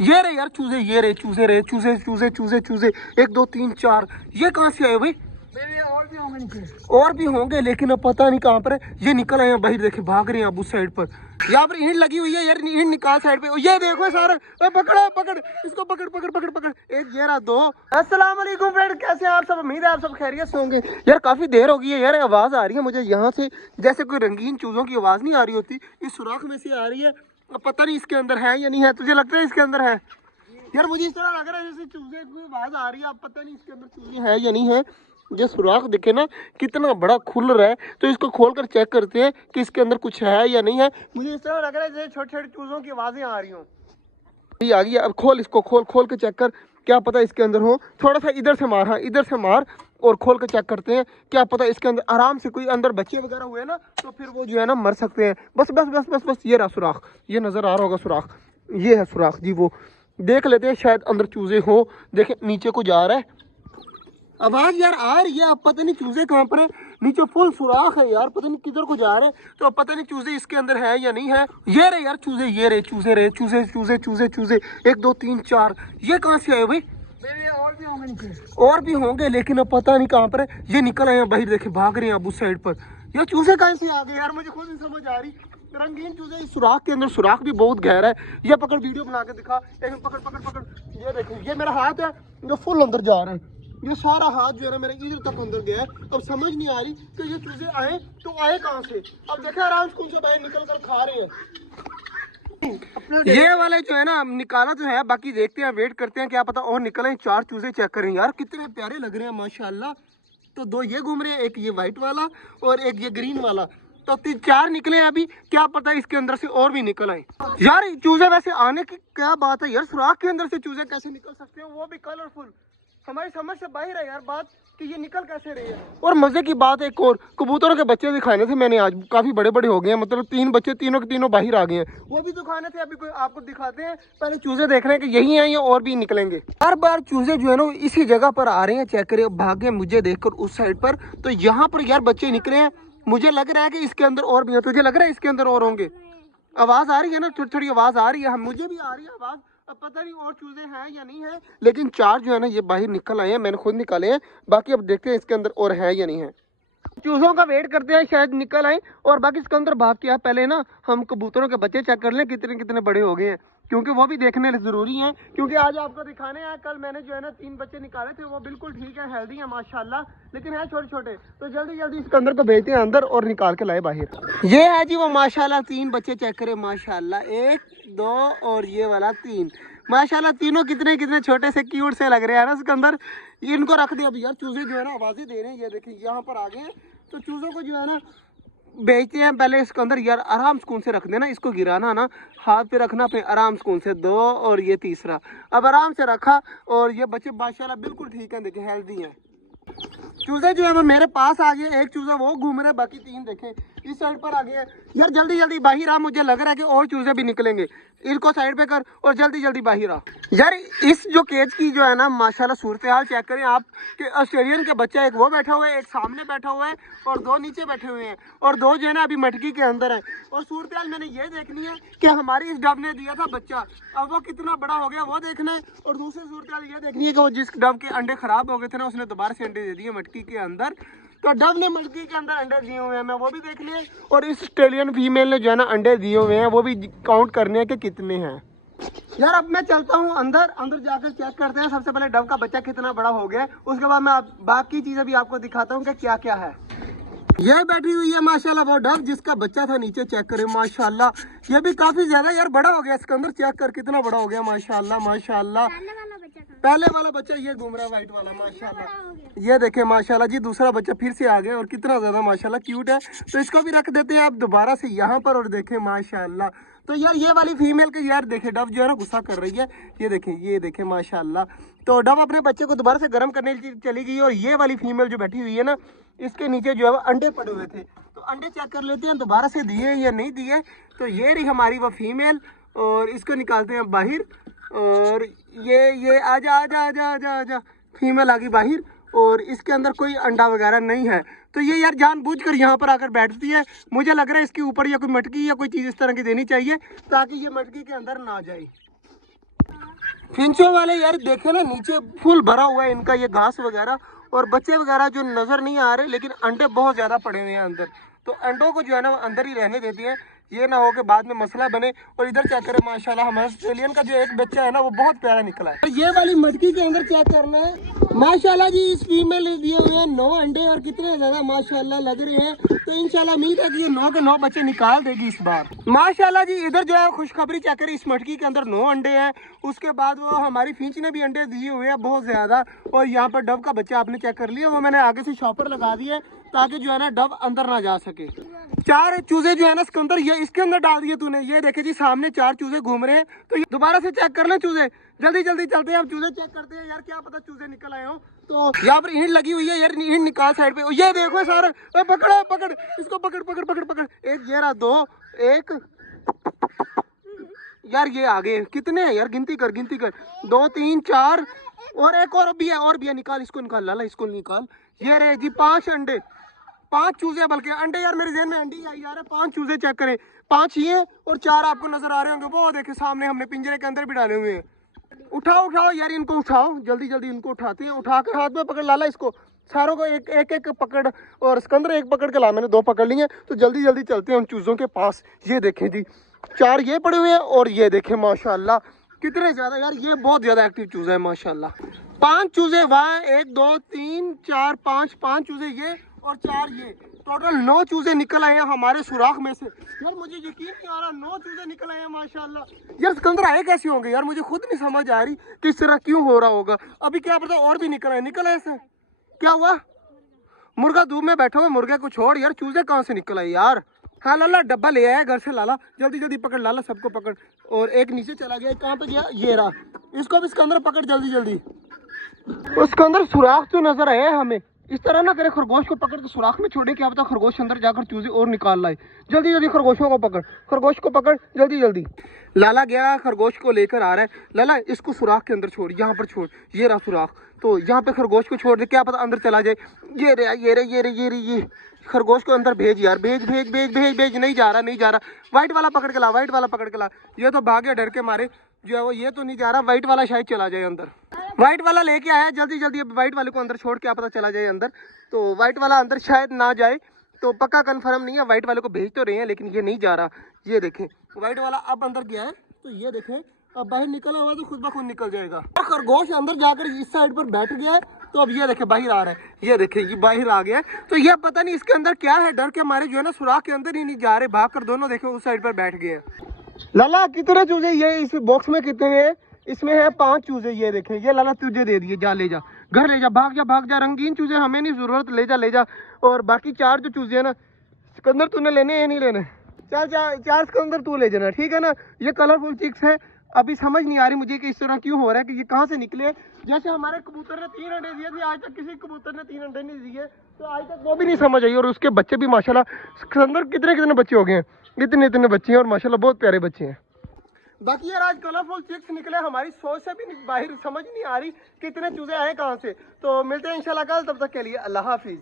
ये रहे यार चूजे, ये रहे चूजे, रहे चूजे चूजे चूजे चूजे, 1 2 3 4। ये कहाँ से आए भाई? और भी होंगे लेकिन अब पता नहीं कहाँ पर है। ये निकल आए हैं बाहर, देखे भाग रहे हैं अब उस साइड पर। यहाँ पर ईंट लगी हुई है यार, ईंट निकाल साइड पे। ये देखो सारा, पकड़ पकड़ इसको, पकड़ पकड़ पकड़ पकड़। एक ये रहा, 2। अस्सलाम वालेकुम फ्रेंड, कैसे हैं आप सब? उम्मीद है आप सब खैरियत से होंगे। यार काफी देर हो गई है यार, आवाज आ रही है मुझे यहाँ से, जैसे कोई रंगीन चूजों की आवाज नहीं आ रही होती, इस सुराख में से आ रही है। अब पता नहीं इसके अंदर है या नहीं है। तुझे लगता है इसके अंदर है? यार मुझे इस तरह लग रहा है जैसे चूजे की आवाज आ रही है। अब पता नहीं इसके अंदर चूजे है या नहीं है। ये सुराख दिखे ना कितना बड़ा खुल रहा है, तो इसको खोल कर चेक करते हैं कि इसके अंदर कुछ है या नहीं है। मुझे इस तरह लग रहा है जैसे छोटे छोटे चूजों की आवाजें आ रही हों। ये आ गई। अब खोल इसको, खोल खोल के चेक कर, क्या पता इसके अंदर हो। थोड़ा सा इधर से मार, हाँ इधर से मार, और खोल के चेक करते हैं। क्या पता इसके अंदर आराम से कोई अंदर बच्चे वगैरह हुए ना, तो फिर वो जो है ना मर सकते हैं। बस बस बस बस बस, ये रहा सुराख, ये नजर आ रहा होगा सुराख, ये है सुराख जी। वो देख लेते हैं, शायद अंदर चूजे हो। देखे नीचे को जा रहा है, आवाज यार आ रही है। अब पता नहीं चूजे कहाँ पर है। नीचे फुल सुराख है यार, पता नहीं किधर को जा रहे हैं। तो अब पता नहीं चूजे इसके अंदर है या नहीं है। ये रहे यार चूजे, ये रहे चूजे, रहे चूजे चूजे चूजे चूजे, 1 2 3 4। ये कहाँ से आए भाई? और भी होंगे लेकिन अब पता नहीं कहाँ पर है। ये निकल आए हैं बाहर, देखे भाग रहे हैं अब उस साइड पर। यार चूजे कहाँ से आ गए यार, मुझे खुद नहीं समझ आ रही। रंगीन चूजे इस सुराख के अंदर, सुराख भी बहुत गहरा है। ये पकड़, वीडियो बना के दिखा। एक पकड़ पकड़ पकड़, ये देखो, ये मेरा हाथ है जो फुल अंदर जा रहा है। ये सारा हाथ जो है ना मेरा इधर तक अंदर गया है। अब समझ नहीं आ रही कि ये चूजे आए तो आए कहाँ से। अब देखा आराम से कौन सा बाहर निकल कर खा रहे हैं। ये वाले जो है ना निकाला तो है, बाकी देखते हैं, वेट करते हैं, क्या पता और निकले। 4 चूजे चेक करें यार, कितने प्यारे लग रहे हैं माशाल्लाह। तो 2 ये घूम रहे हैं, एक ये व्हाइट वाला और एक ये ग्रीन वाला। तो 4 निकले अभी, क्या पता इसके अंदर से और भी निकल आए। यार चूजे वैसे आने की क्या बात है यार, सुराख के अंदर से चूजे कैसे निकल सकते हैं, वो भी कलरफुल। हमारी समझ से बाहर है यार बात कि ये निकल कैसे रही है। और मजे की बात एक और, कबूतरों के बच्चे दिखाने थे मैंने आज, काफी बड़े बड़े हो गए हैं, मतलब 3 बच्चे, तीनों के तीनों बाहर आ गए हैं। वो भी दिखाने थे, अभी कोई आपको दिखाते हैं। पहले चूजे देख रहे हैं कि यही हैं या और भी निकलेंगे। बार बार चूजे जो है ना इसी जगह पर आ रहे हैं, चेक करिए, भागे मुझे देखकर उस साइड पर। तो यहाँ पर यार बच्चे निकले हैं, मुझे लग रहा है कि इसके अंदर और भी है। तुझे लग रहा है इसके अंदर और होंगे? आवाज आ रही है ना, थोड़ी थोड़ी आवाज आ रही है, मुझे भी आ रही है आवाज। अब पता नहीं और चूजे हैं या नहीं है, लेकिन 4 जो है ना ये बाहर निकल आए हैं, मैंने खुद निकाले हैं। बाकी अब देखते हैं इसके अंदर और है या नहीं है। चूजों का वेट करते हैं, शायद निकल आए। और बाकी इसके अंदर भाग के पहले ना हम कबूतरों के बच्चे चेक कर लें कितने कितने बड़े हो गए हैं, क्योंकि वो भी देखने जरूरी हैं। क्योंकि आज आपको दिखाने हैं, कल मैंने जो है ना 3 बच्चे निकाले थे, वो बिल्कुल ठीक है, हेल्दी है माशाल्लाह, लेकिन है छोटे छोटे। तो जल्दी जल्दी इसके अंदर को भेजते हैं अंदर और निकाल के लाए बाहर। ये है जी वो माशाल्लाह 3 बच्चे, चेक करें माशाल्लाह, 1 2 और ये वाला 3। माशाल्लाह तीनों कितने कितने छोटे से क्यूट से लग रहे हैं ना इसके अंदर। इनको रख दिया अभी यार, चूजे जो है ना आवाजें दे रहे हैं। ये देखिए यहाँ पर आ गए हैं, तो चूजों को जो है ना बेचते हैं। पहले इसके अंदर यार आराम सुकून से रख देना, इसको गिराना ना, हाथ पे रखना, फिर आराम सुकून से 2 और ये तीसरा। अब आराम से रखा और ये बच्चे माशाल्लाह बिल्कुल ठीक है, देखिए हेल्दी हैं। चूजे जो है वो मेरे पास आ गए, एक चूजा वो घूम रहे, बाकी 3 देखे इस साइड पर आ गए। यार जल्दी जल्दी बाहर आ, मुझे लग रहा है कि और चूजे भी निकलेंगे। इनको साइड पे कर और जल्दी जल्दी बाहर आ। यार इस जो केज की जो है ना माशाल्लाह सूरत हाल चेक करें आप, कि ऑस्ट्रेलियन के बच्चा एक वो बैठा हुआ है, एक सामने बैठा हुआ है और 2 नीचे बैठे हुए हैं, और 2 जो है ना अभी मटकी के अंदर है। और सूरत हाल मैंने ये देखनी है कि हमारी इस डब ने दिया था बच्चा, अब वो कितना बड़ा हो गया वो देखना है। और दूसरी सूरत हाल ये देखनी है कि वो जिस डब के अंडे खराब हो गए थे ना, उसने दोबारा से अंडे दे दिए मटकी के अंदर। तो डब ने मटकी के अंदर अंडे दिए हुए हैं, मैं वो भी देख लिए। और इस ऑस्ट्रेलियन फीमेल ने जो है ना अंडे दिए हुए हैं, वो भी काउंट करने हैं कि कितने हैं। यार अब मैं चलता हूँ अंदर, अंदर जाकर चेक करते हैं सबसे पहले डब का बच्चा कितना बड़ा हो गया है। उसके बाद मैं बाकी चीजें भी आपको दिखाता हूँ कि क्या क्या है। ये बैठी हुई है माशाल्लाह वो डब जिसका बच्चा था नीचे, चेक करें माशाल्लाह, ये भी काफी ज्यादा यार बड़ा हो गया। इसके अंदर चेक कर कितना बड़ा हो गया माशाल्लाह माशाल्लाह। पहले वाला बच्चा ये घूम रहा है व्हाइट वाला माशाल्लाह, ये देखे माशाल्लाह जी। दूसरा बच्चा फिर से आ गया और कितना ज्यादा माशाल्लाह क्यूट है। तो इसको भी रख देते हैं आप दोबारा से यहाँ पर, और देखें माशाल्लाह। तो यार ये वाली फीमेल के यार देखे डब जो है ना गुस्सा कर रही है, ये देखें माशाल्लाह। तो डब अपने बच्चे को दोबारा से गर्म करने चली गई। और ये वाली फीमेल जो बैठी हुई है ना, इसके नीचे जो है वो अंडे पड़े हुए थे, तो अंडे चेक कर लेते हैं दोबारा से दिए या नहीं दिए। तो ये रही हमारी वो फीमेल, और इसको निकालते हैं बाहर। और ये आजा आजा आजा आजा आजा, फीमेल आ गई बाहर, और इसके अंदर कोई अंडा वगैरह नहीं है। तो ये यार जानबूझकर यहाँ पर आकर बैठती है। मुझे लग रहा है इसके ऊपर या कोई मटकी या कोई चीज़ इस तरह की देनी चाहिए, ताकि ये मटकी के अंदर ना जाए। फिंचों वाले यार देखे ना, नीचे फुल भरा हुआ है इनका ये घास वगैरह, और बच्चे वगैरह जो नजर नहीं आ रहे, लेकिन अंडे बहुत ज्यादा पड़े हुए हैं अंदर। तो अंडों को जो है ना अंदर ही रहने देती है, ये ना हो कि बाद में मसला बने। और इधर चेक करें माशाल्लाह, हमारे ऑस्ट्रेलियन का जो एक बच्चा है ना वो बहुत प्यारा निकला है। ये वाली मटकी के अंदर चेक करना है माशाल्लाह जी, इस फीमेल ने दिए हुए हैं 9 अंडे और कितने ज्यादा माशाल्लाह लग रहे हैं। तो इंशाल्लाह उम्मीद है कि ये 9 के 9 बच्चे निकाल देगी इस बार माशाल्लाह जी। इधर जो है खुशखबरी चेक करें, इस मटकी के अंदर 9 अंडे हैं। उसके बाद वो हमारी फिंच ने भी अंडे दिए हुए हैं बहुत ज्यादा। और यहाँ पर डव का बच्चा आपने चेक कर लिया, वो मैंने आगे से शॉपर लगा दिया है ताकि जो है ना डव अंदर ना जा सके। 4 चूजे जो है ना इसके अंदर, ये इसके अंदर डाल दिए तूने, ये देखे जी सामने 4 चूजे घूम रहे हैं। तो ये दोबारा से चेक कर ले चूजे, जल्दी जल्दी चलते हैं, अब चूजे चेक करते हैं यार, क्या पता चूजे निकल आए हो। तो यहाँ पर ईंट लगी हुई है यार, ईंट निकाल साइड पे, ये देखो सारा, पकड़ पकड़ इसको, पकड़ पकड़ पकड़ पकड़, एक ये रहा, 2 1 यार, ये आगे कितने हैं यार, गिनती कर 2 3 4 और एक और भी है, और भी है, निकाल इसको, निकाल लाला इसको निकाल। ये रहे जी 5 अंडे, 5 चूजे, बल्कि अंडे यार मेरे ज़हन में अंडे आई यार, 5 चूजे चेक करें, 5 ये और 4 आपको नजर आ रहे होंगे, वो देखे सामने हमने पिंजरे के अंदर भी डाले हुए हैं। उठाओ उठाओ यार, इनको उठाओ, जल्दी जल्दी इनको उठाते हैं, उठा कर हाथ में पकड़ लाला इसको, सारों को एक एक एक पकड़, और सिकंदर एक पकड़ के ला, मैंने 2 पकड़ लिए। तो जल्दी जल्दी चलते हैं उन चूजों के पास। ये देखें जी 4 ये पड़े हुए हैं, और ये देखें माशाल्लाह कितने ज्यादा यार, ये बहुत ज्यादा एक्टिव चूजा है माशाल्लाह। 5 चूजे वहाँ, 1 2 3 4 5 चूजे ये और 4 ये, टोटल 9 चूजे निकल आए हैं हमारे सुराख में से। यार मुझे यकीन नहीं आ रहा, 9 चूजे निकल आए हैं माशाल्लाह। यार सिकंदर आए कैसे होंगे यार, मुझे खुद नहीं समझ आ रही किस तरह क्यों हो रहा होगा। अभी क्या पता और भी निकल आए ऐसे, क्या हुआ? मुर्गा धूप में बैठा हुआ, मुर्गे को छोड़ यार, चूजे कहाँ से निकल आए यार। हाँ लाला, डब्बा ले आया घर से लाला, जल्दी जल्दी पकड़ लाला, सबको पकड़। और एक नीचे चला गया, कहाँ पे गया, ये रहा, इसको भी इसके अंदर पकड़ जल्दी जल्दी। उसके अंदर सुराख तो नजर आए हमें, इस तरह ना करे, खरगोश को पकड़ के सुराख में छोड़े, क्या पता खरगोश अंदर जाकर चूजे और निकाल लाए। जल्दी जल्दी खरगोशों को पकड़, खरगोश को पकड़ जल्दी जल्दी। लाला गया खरगोश को लेकर आ रहा है, लाला इसको सुराख के अंदर छोड़, यहाँ पर छोड़, ये रहा सुराख, तो यहाँ पे खरगोश को छोड़ दे, क्या पता अंदर चला जाए। ये रे ये रे ये रे ये रे ये खरगोश को अंदर भेज यार, भेज भेज भेज भेज भेज, नहीं जा रहा नहीं जा रहा। व्हाइट वाला पकड़ के ला, व्हाइट वाला पकड़ के ला। ये तो भाग गया डर के मारे जो है वो, ये तो नहीं जा रहा, व्हाइट वाला शायद चला जाए अंदर। व्हाइट वाला लेके आया जल्दी जल्दी, अब व्हाइट वाले को अंदर छोड़, क्या पता चला जाए अंदर। तो व्हाइट वाला अंदर शायद ना जाए, तो पक्का कंफर्म नहीं है, व्हाइट वाले को भेज तो रहे हैं लेकिन ये नहीं जा रहा। ये देखें व्हाइट वाला अब अंदर गया है, तो ये देखें अब बाहर निकला हुआ तो खुद ब खुद निकल जाएगा। खरगोश अंदर जाकर इस साइड पर बैठ गया है, तो अब ये देखे बाहर आ रहा है, ये देखे ये बाहर आ गया है। तो ये पता नहीं इसके अंदर क्या है, डर के मारे जो है ना सुराख के अंदर ही नहीं जा रहे, भाग कर दोनों देखे उस साइड पर बैठ गए हैं। लाला कितने चूजे ये इस बॉक्स में कितने हैं? इसमें है 5 चूजे, ये देखे, ये लाला तुझे दे दिए, जा ले जा घर ले जा, भाग जा, रंगीन चूजे हमें नहीं जरूरत, ले जा। और बाकी 4 जो चूजे है ना सिकंदर तूने लेने हैं नहीं लेने, चल 4 सिकंदर तू ले जाना, ठीक है ना। ये कलरफुल चिक्स है, अभी समझ नहीं आ रही मुझे कि इस तरह क्यों हो रहा है, कि ये कहाँ से निकले। जैसे हमारे कबूतर ने 3 अंडे दिए थे, आज तक किसी कबूतर ने 3 अंडे नहीं दिए, तो आज तक वो भी नहीं समझ आई। और उसके बच्चे भी माशाल्लाह, सिकंदर कितने बच्चे हो गए हैं, इतने बच्चे हैं, और माशाल्लाह बहुत प्यारे बच्चे हैं। बाकी यार आज कलरफुल चिक्स निकले, हमारी सोच से भी बाहर, समझ नहीं आ रही कितने चूजे आए कहाँ से। तो मिलते हैं इंशाल्लाह कल, तब तक के लिए अल्लाह हाफिज।